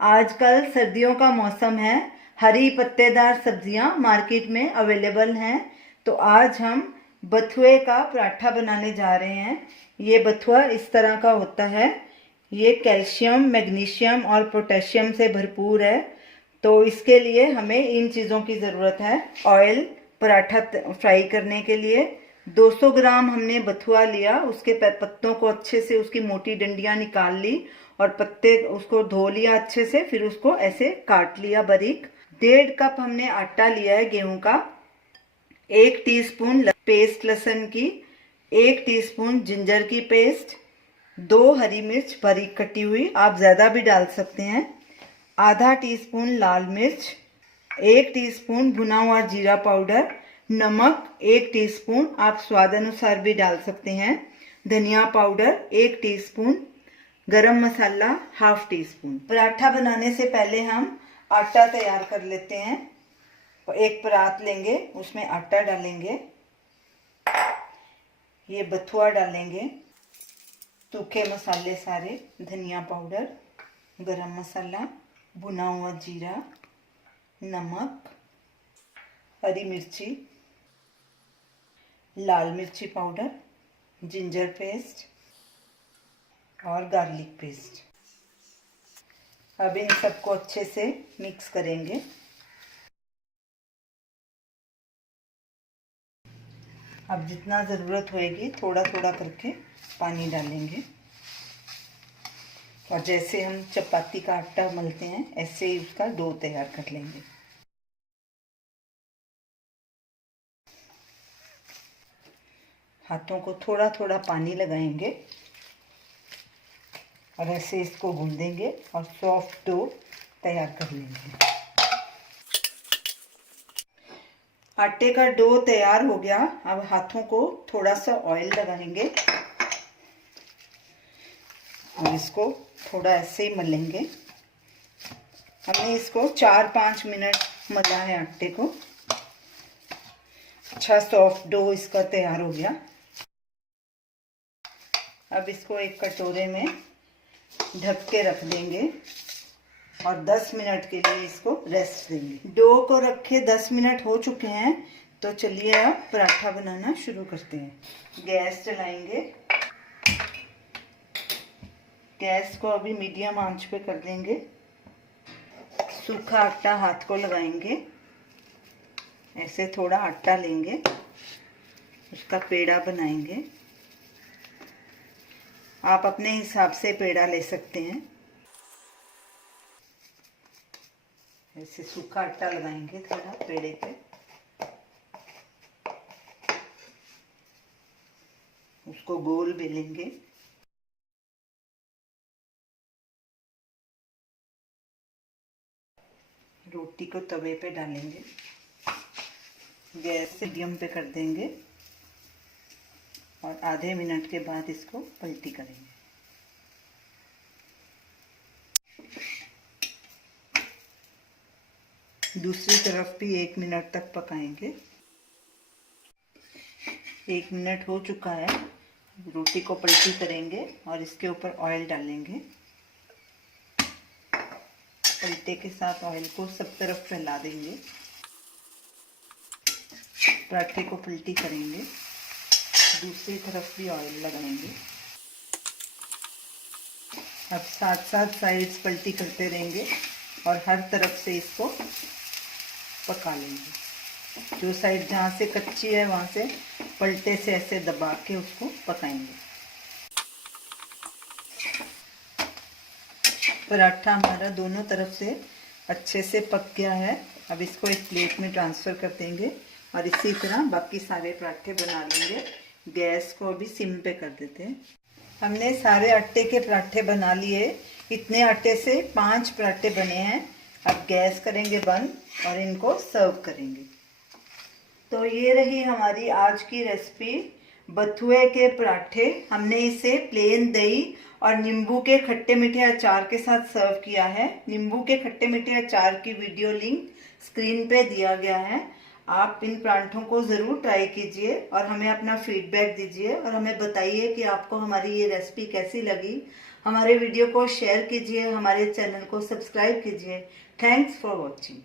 आजकल सर्दियों का मौसम है, हरी पत्तेदार सब्जियां मार्केट में अवेलेबल हैं। तो आज हम बथुए का पराठा बनाने जा रहे हैं। ये बथुआ इस तरह का होता है। ये कैल्शियम, मैग्नीशियम और पोटेशियम से भरपूर है। तो इसके लिए हमें इन चीज़ों की ज़रूरत है। ऑयल, पराठा फ्राई करने के लिए 200 ग्राम हमने बथुआ लिया। उसके पत्तों को अच्छे से, उसकी मोटी डंडियां निकाल ली और पत्ते उसको धो लिया अच्छे से। फिर उसको ऐसे काट लिया बारीक। 1.5 कप हमने आटा लिया है गेहूं का। 1 टीस्पून पेस्ट लहसुन की, 1 टीस्पून जिंजर की पेस्ट, 2 हरी मिर्च बारीक कटी हुई, आप ज़्यादा भी डाल सकते हैं, आधा टीस्पून लाल मिर्च, 1 टीस्पून भुना हुआ जीरा पाउडर, नमक 1 टीस्पून, आप स्वाद अनुसार भी डाल सकते हैं, धनिया पाउडर 1 टीस्पून, गरम मसाला 1/2 टीस्पून। पराठा बनाने से पहले हम आटा तैयार कर लेते हैं। एक परात लेंगे, उसमें आटा डालेंगे, ये बथुआ डालेंगे, सूखे मसाले सारे, धनिया पाउडर, गरम मसाला, भुना हुआ जीरा, नमक, हरी मिर्ची, लाल मिर्ची पाउडर, जिंजर पेस्ट और गार्लिक पेस्ट। अब इन सबको अच्छे से मिक्स करेंगे। अब जितना ज़रूरत होएगी थोड़ा थोड़ा करके पानी डालेंगे और जैसे हम चपाती का आटा मलते हैं ऐसे ही उसका डो तैयार कर लेंगे। हाथों को थोड़ा थोड़ा पानी लगाएंगे और ऐसे इसको गूंदेंगे और सॉफ्ट डो तैयार कर लेंगे। आटे का डो तैयार हो गया। अब हाथों को थोड़ा सा ऑयल लगाएंगे और इसको थोड़ा ऐसे ही मलेंगे। हमने इसको 4-5 मिनट मला है आटे को। अच्छा सॉफ्ट डो इसका तैयार हो गया। अब इसको एक कटोरे में ढक के रख देंगे और 10 मिनट के लिए इसको रेस्ट देंगे। डो को रखे 10 मिनट हो चुके हैं। तो चलिए अब पराठा बनाना शुरू करते हैं। गैस जलाएंगे, गैस को अभी मीडियम आंच पे कर देंगे। सूखा आटा हाथ को लगाएंगे, ऐसे थोड़ा आटा लेंगे, उसका पेड़ा बनाएंगे। आप अपने हिसाब से पेड़ा ले सकते हैं। ऐसे सूखा आटा लगाएंगे थोड़ा पेड़े पे, उसको गोल बेलेंगे। रोटी को तवे पे डालेंगे, गैस मीडियम पे कर देंगे और आधे मिनट के बाद इसको पलटी करेंगे। दूसरी तरफ भी 1 मिनट तक पकाएंगे। 1 मिनट हो चुका है। रोटी को पलटी करेंगे और इसके ऊपर ऑयल डालेंगे। पलटे के साथ ऑयल को सब तरफ फैला देंगे। पराठे को पलटी करेंगे, दूसरी तरफ भी ऑयल लगाएंगे। अब साथ साथ साइड्स पलटी करते रहेंगे और हर तरफ से इसको पका लेंगे। जो साइड जहाँ से कच्ची है वहाँ से पलटे से ऐसे दबा के उसको पकाएंगे। पराठा हमारा दोनों तरफ से अच्छे से पक गया है। अब इसको एक प्लेट में ट्रांसफ़र कर देंगे और इसी तरह बाकी सारे पराठे बना लेंगे। गैस को अभी सिम पे कर देते हैं। हमने सारे आटे के पराठे बना लिए। इतने आटे से 5 पराठे बने हैं। अब गैस करेंगे बंद और इनको सर्व करेंगे। तो ये रही हमारी आज की रेसिपी, बथुए के पराठे। हमने इसे प्लेन दही और नींबू के खट्टे मीठे अचार के साथ सर्व किया है। नींबू के खट्टे मीठे अचार की वीडियो लिंक स्क्रीन पे दिया गया है। आप इन परांठों को ज़रूर ट्राई कीजिए और हमें अपना फीडबैक दीजिए और हमें बताइए कि आपको हमारी ये रेसिपी कैसी लगी। हमारे वीडियो को शेयर कीजिए, हमारे चैनल को सब्सक्राइब कीजिए। Thanks for watching.